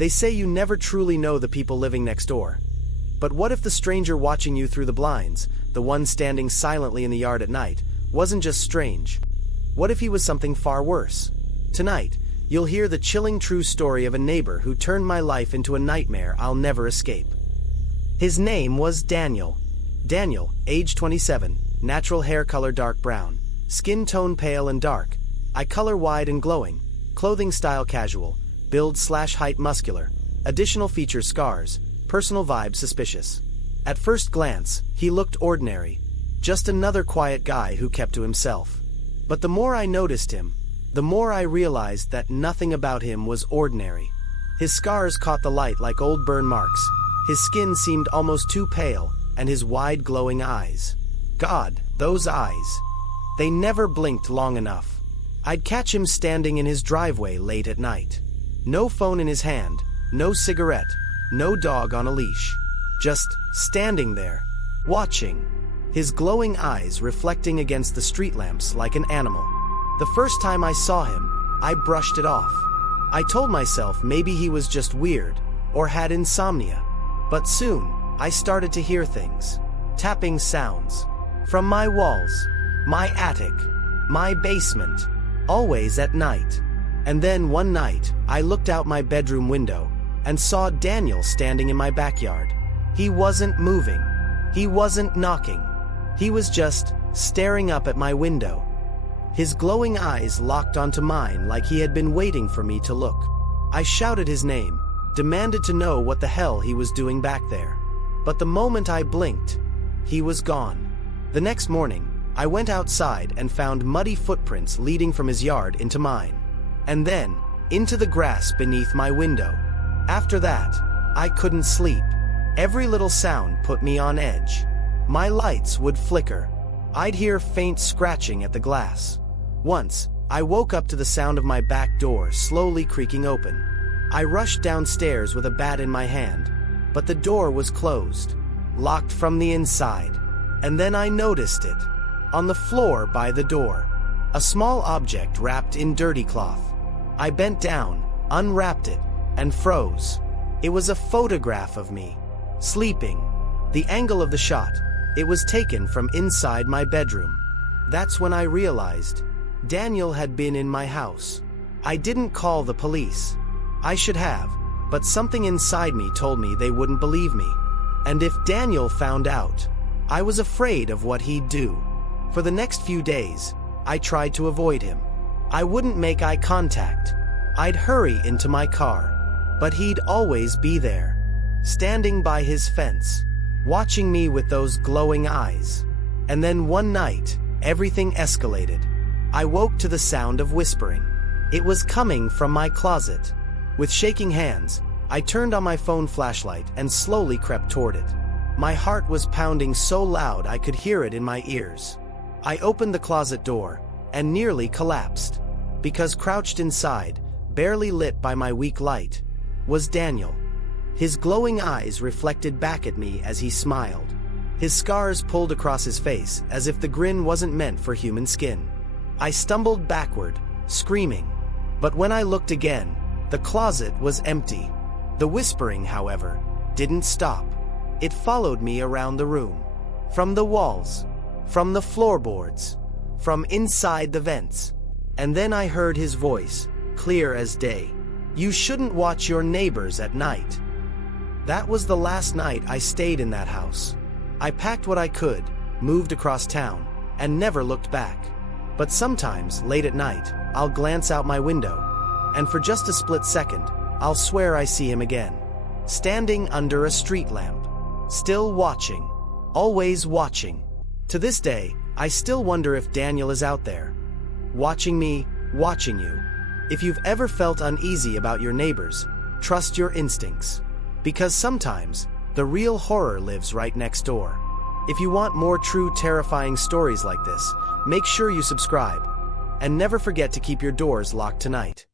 They say you never truly know the people living next door. But what if the stranger watching you through the blinds, the one standing silently in the yard at night, wasn't just strange? What if he was something far worse? Tonight, you'll hear the chilling true story of a neighbor who turned my life into a nightmare I'll never escape. His name was Daniel. Daniel, age 27, natural hair color dark brown, skin tone pale and dark, eye color wide and glowing, clothing style casual, build/height muscular, additional features scars, personal vibe suspicious. At first glance, he looked ordinary, just another quiet guy who kept to himself. But the more I noticed him, the more I realized that nothing about him was ordinary. His scars caught the light like old burn marks, his skin seemed almost too pale, and his wide glowing eyes. God, those eyes. They never blinked long enough. I'd catch him standing in his driveway late at night. No phone in his hand, no cigarette, no dog on a leash. Just standing there, watching. His glowing eyes reflecting against the street lamps like an animal. The first time I saw him, I brushed it off. I told myself maybe he was just weird, or had insomnia. But soon, I started to hear things. Tapping sounds. From my walls, my attic, my basement. Always at night. And then one night, I looked out my bedroom window and saw Daniel standing in my backyard. He wasn't moving. He wasn't knocking. He was just staring up at my window. His glowing eyes locked onto mine like he had been waiting for me to look. I shouted his name, demanded to know what the hell he was doing back there. But the moment I blinked, he was gone. The next morning, I went outside and found muddy footprints leading from his yard into mine. And then, into the grass beneath my window. After that, I couldn't sleep. Every little sound put me on edge. My lights would flicker. I'd hear faint scratching at the glass. Once, I woke up to the sound of my back door slowly creaking open. I rushed downstairs with a bat in my hand, but the door was closed, locked from the inside. And then I noticed it. On the floor by the door. A small object wrapped in dirty cloth. I bent down, unwrapped it, and froze. It was a photograph of me, sleeping. The angle of the shot, it was taken from inside my bedroom. That's when I realized Daniel had been in my house. I didn't call the police. I should have, but something inside me told me they wouldn't believe me. And if Daniel found out, I was afraid of what he'd do. For the next few days, I tried to avoid him. I wouldn't make eye contact. I'd hurry into my car. But he'd always be there, standing by his fence, watching me with those glowing eyes. And then one night, everything escalated. I woke to the sound of whispering. It was coming from my closet. With shaking hands, I turned on my phone flashlight and slowly crept toward it. My heart was pounding so loud I could hear it in my ears. I opened the closet door and nearly collapsed, because crouched inside, barely lit by my weak light, was Daniel. His glowing eyes reflected back at me as he smiled. His scars pulled across his face as if the grin wasn't meant for human skin. I stumbled backward, screaming. But when I looked again, the closet was empty. The whispering, however, didn't stop. It followed me around the room. From the walls, from the floorboards, from inside the vents. And then I heard his voice, clear as day. You shouldn't watch your neighbors at night. That was the last night I stayed in that house. I packed what I could, moved across town, and never looked back. But sometimes, late at night, I'll glance out my window, and for just a split second, I'll swear I see him again. Standing under a street lamp. Still watching. Always watching. To this day, I still wonder if Daniel is out there. Watching me, watching you. If you've ever felt uneasy about your neighbors, trust your instincts. Because sometimes, the real horror lives right next door. If you want more true terrifying stories like this, make sure you subscribe. And never forget to keep your doors locked tonight.